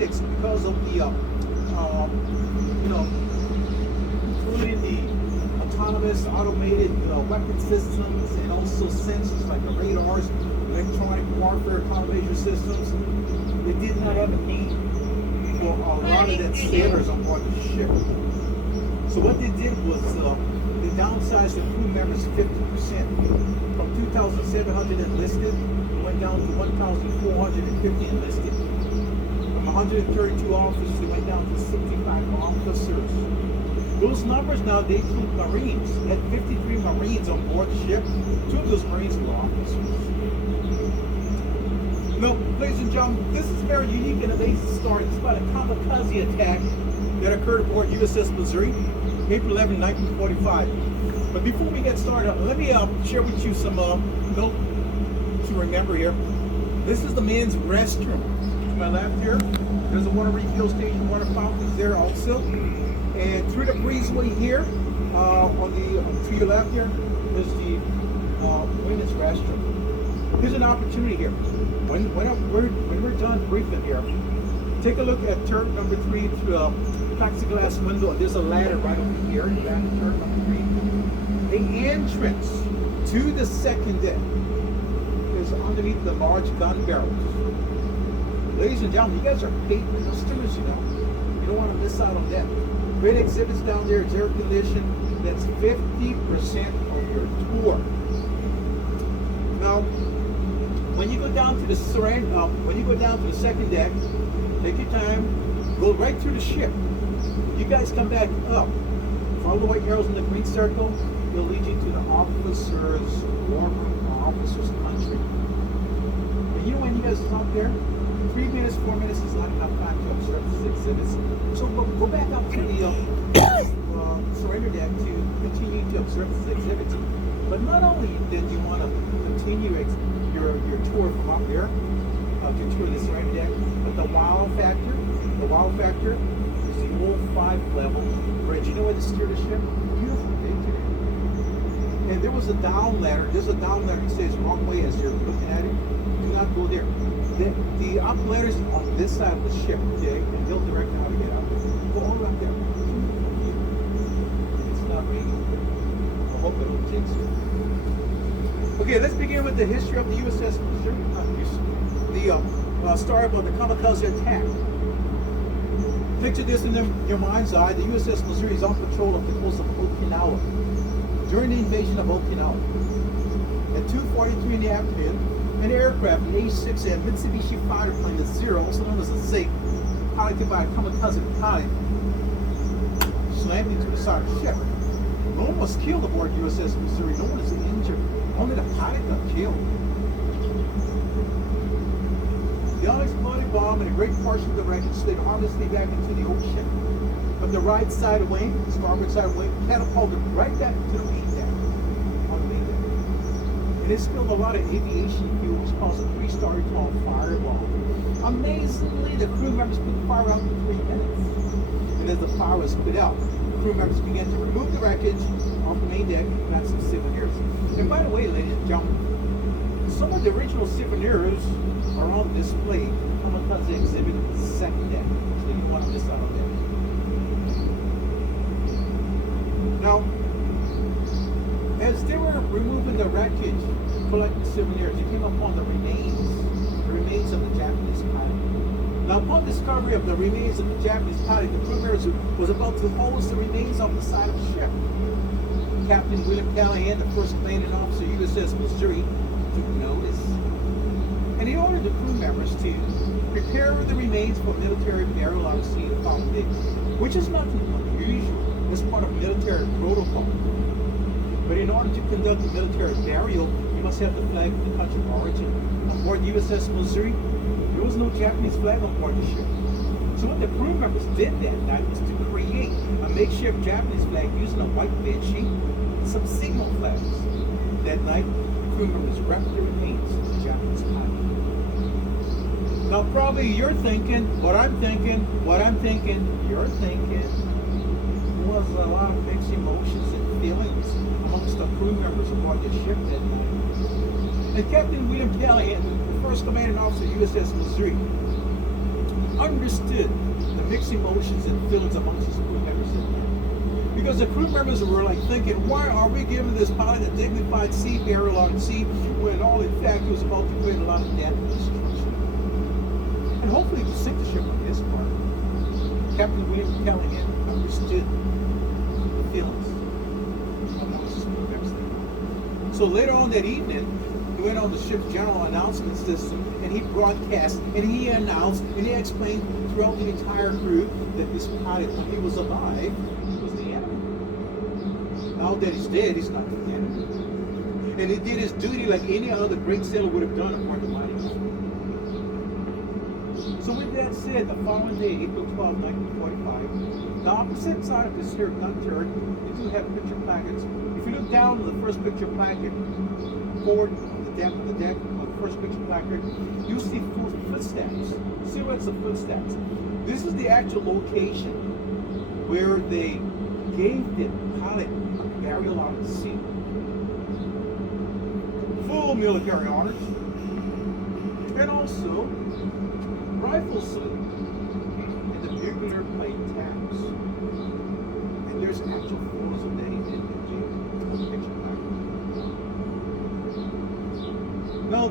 1946 because of the, including the autonomous, automated weapon systems and also sensors like the radars, electronic warfare countermeasure systems. They did not have a need for a lot of that sailors on board the ship. So what they did was they downsized the crew members 50%. From 2,700 enlisted, it went down to 1,450 enlisted. From 132 officers, they went down to 65 officers. Those numbers now, they include Marines. They had 53 Marines on board the ship. 2 of those Marines were officers. Now, ladies and gentlemen, this is a very unique and amazing story. It's about a kamikaze attack that occurred aboard USS Missouri, April 11, 1945. But before we get started, let me share with you some note to remember here. This is the men's restroom. To my left here, there's a water refill station, water fountains there also. And through the breezeway here, to your left here, is the women's restroom. Here's an opportunity here. When we're done briefing here, take a look at turret number 3 through a plexiglass window. There's a ladder right over here in the back of turret number 3. The entrance to the second deck is underneath the large gun barrels. Ladies and gentlemen, you guys are paid customers, you know. You don't want to miss out on that. Great exhibits down there, it's air conditioned. That's 50% of your tour. Now, when you go down to the second deck, take your time, go right through the ship. You guys come back up, follow the white arrows in the green circle. It'll lead you to the officers' war room, officers' country. And you know when you guys stop there, 3 minutes, 4 minutes is not enough time to observe these exhibits. So go back up to the surrender deck to continue to observe these exhibits. But not only did you want to continue your tour from up there to tour the surrender deck, but the wow factor is the old 5-level bridge. You know where to steer the ship? Beautiful picture. And there was a down ladder. There's a down ladder that says wrong way as you're looking at it. Do not go there. The up ladders on this side of the ship, okay, and they'll direct you how to get out. Go all the way up there. It's not raining. I hope it don't jinx you. Okay, let's begin with the history of the USS Missouri. The story about the kamikaze attack. Picture this in your mind's eye. The USS Missouri is on patrol off the coast of Okinawa during the invasion of Okinawa. At 2:43 in the afternoon, an aircraft, an A-6M Mitsubishi fighter plane, the Zero, also known as a Zeke, piloted by a kamikaze pilot, slammed into the side of the ship. No one was killed aboard USS Missouri. No one is injured. Only the pilot got killed. The unexploded bomb and a great portion of the wreckage slid harmlessly back into the ocean. But the right side wing, the starboard side wing, catapulted right back to the main deck. On the main deck. And it spilled a lot of aviation fuel, which caused a 3-story tall fireball. Amazingly, the crew members put the fire out in 3 minutes. And as the fire was put out, crew members began to remove the wreckage off the main deck and got some souvenirs. And by the way, ladies and gentlemen, some of the original souvenirs are on display on the Kamikaze exhibit at the second deck. So you want to miss out on that. Now, as they were removing the wreckage, collecting souvenirs, they came upon the remains of the Japanese pilot. Now, upon discovery of the remains of the Japanese pilot, the crew members was about to hose the remains off the side of the ship. Captain William Callahan, the first commanding officer of USS Missouri, took notice. And he ordered the crew members to prepare the remains for military burial on the scene of the following day, which is nothing unusual. It's part of military protocol. But in order to conduct a military burial, you must have the flag of the country of origin. On board USS Missouri, there was no Japanese flag on board the ship. So what the crew members did that night was to create a makeshift Japanese flag using a white bed sheet and some signal flags. That night, the crew members wrapped the remains of the Japanese pilot. Now probably you're thinking, you're thinking, was a lot of mixed emotions and feelings amongst the crew members aboard the ship that night. And Captain William Callahan, the first commanding officer of USS Missouri, understood the mixed emotions and feelings amongst his crew members in there. Because the crew members were like thinking, why are we giving this pilot a dignified seafarer on sea when all in fact he was about to create a lot of death and destruction? And hopefully to sink the ship on his part. Captain William Callahan understood the feelings amongst his crew members there. So later on that evening, he went on the ship's general announcement system and he broadcast and he announced and he explained throughout the entire crew that this pilot, when he was alive, was the enemy. Now that he's dead, he's not the enemy. And he did his duty like any other great sailor would have done upon the mighty ocean. So with that said, the following day, April 12, 1945, the opposite side of this here gun turret, you do have picture placards. If you look down on the first picture placard, forward on the deck, on the first picture placard, you see footsteps, silhouettes of footsteps. This is the actual location where they gave the pilot a burial on the sea. Full military honors, and also rifle salute, and the bugler played taps. And there's actual photos of that in the picture placard. Now,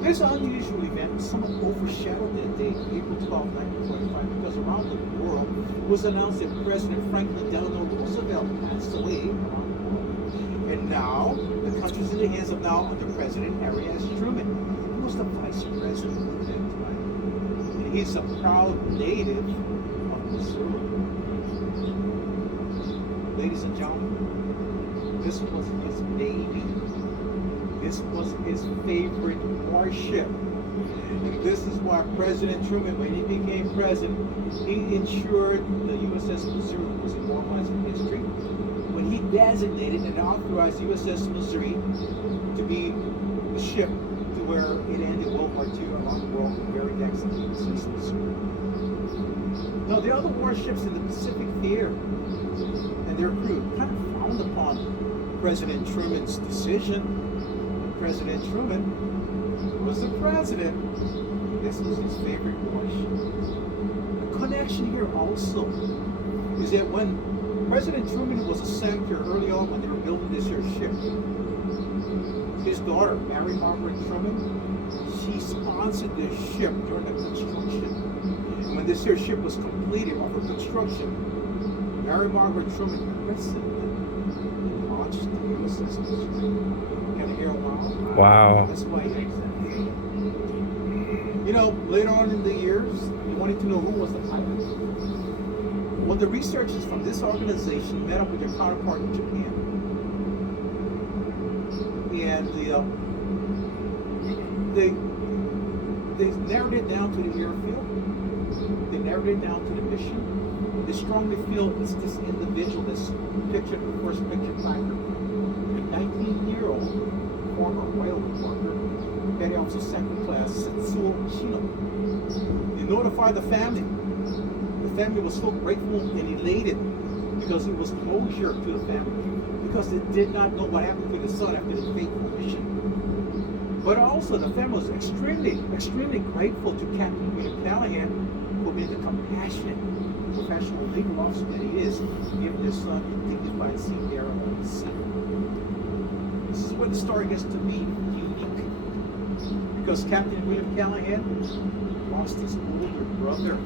this unusual event somewhat overshadowed that day, April 12, 1945, because around the world it was announced that President Franklin Delano Roosevelt passed away around the world. And now, the country's in the hands of now under President Harry S. Truman, who was the vice president at that time. And he's a proud native of Missouri. Ladies and gentlemen, this was his baby. This was his favorite warship. And this is why President Truman, when he became president, he ensured the USS Missouri was immortalized in history. When he designated and authorized USS Missouri to be the ship to where it ended World War II around the world, the very decks of the USS Missouri. Now, the other warships in the Pacific Theater and their crew kind of frowned upon President Truman's decision. President Truman was the president. This was his favorite warship. The connection here also is that when President Truman was a senator early on when they were building this here ship, his daughter, Mary Margaret Truman, she sponsored this ship during the construction. And when this here ship was completed of her construction, Mary Margaret Truman christened it and launched the USS Missouri. Can you hear a wow? Wow. That's why he makes that. You know, later on in the years, you wanted to know who was the pilot. Well, the researchers from this organization met up with their counterpart in Japan. And they narrowed it down to the airfield. They narrowed it down to the mission. They strongly feel it's this individual that's pictured in the first picture placard. A 19-year-old former rail worker, petty officer second class, Setsuo Shino. They notified the family. The family was so grateful and elated because it was closure to the family, because they did not know what happened to the son after the fateful mission. But also the family was extremely grateful to Captain William Callahan for being the compassionate professional legal officer that he is, giving his son a dignified seafarer on the sea. This is where the story gets to be unique, because Captain William Callahan lost his older brother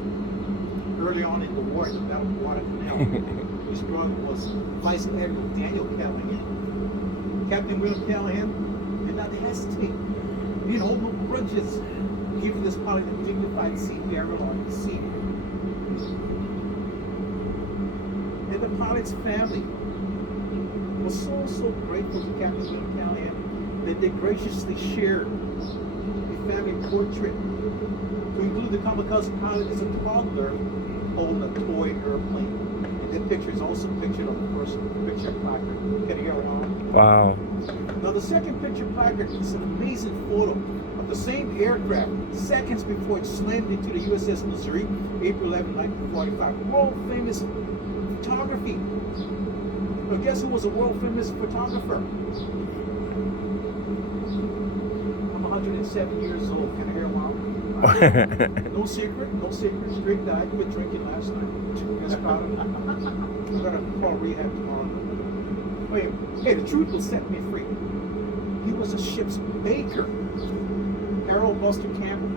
early on in the war in the Battle of Guadalcanal. His brother was Vice Admiral Daniel Callahan. Captain William Callahan did not hesitate. He didn't hold no grudges, giving this pilot a dignified seafarer on the sea. And the pilot's family was so grateful to Captain William Callahan that they graciously shared a family portrait to include the kamikaze pilot as a toddler holding a toy airplane. And that picture is also pictured on the first picture placard. Can you hear it on? Wow. Now the second picture placard is an amazing photo of the same aircraft seconds before it slammed into the USS Missouri, April 11, 1945. World famous photography. But guess who was a world famous photographer? I'm 107 years old. Can I hear a wow? No secret, no secret. Straight guy. Quit drinking last night. Just caught him. I'm gonna call rehab tomorrow. Wait, hey, the truth will set me free. He was a ship's baker. Harold Buster Campbell.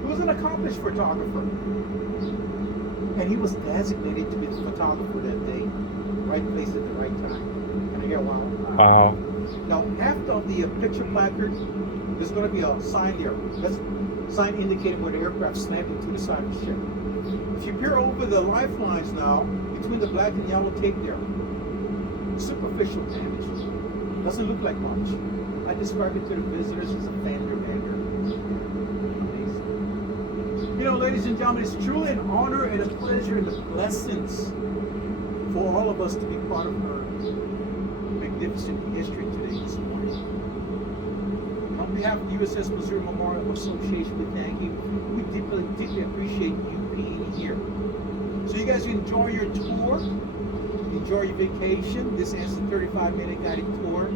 He was an accomplished photographer. And he was designated to be the photographer that day. Right place at the right time. And I hear, wow. Wow. Now, after the picture placard, there's going to be a sign there. That's a sign indicating where the aircraft slammed into the side of the ship. If you peer over the lifelines now, between the black and yellow tape there, superficial damage. Doesn't look like much. I describe it to the visitors as a fender bender. Amazing. You know, ladies and gentlemen, it's truly an honor and a pleasure and a blessings for all of us to be part of her magnificent history today this morning. On behalf of the USS Missouri Memorial Association, we thank you. We deeply, deeply appreciate you being here. So you guys enjoy your tour, enjoy your vacation. This ends the 35-minute guided tour.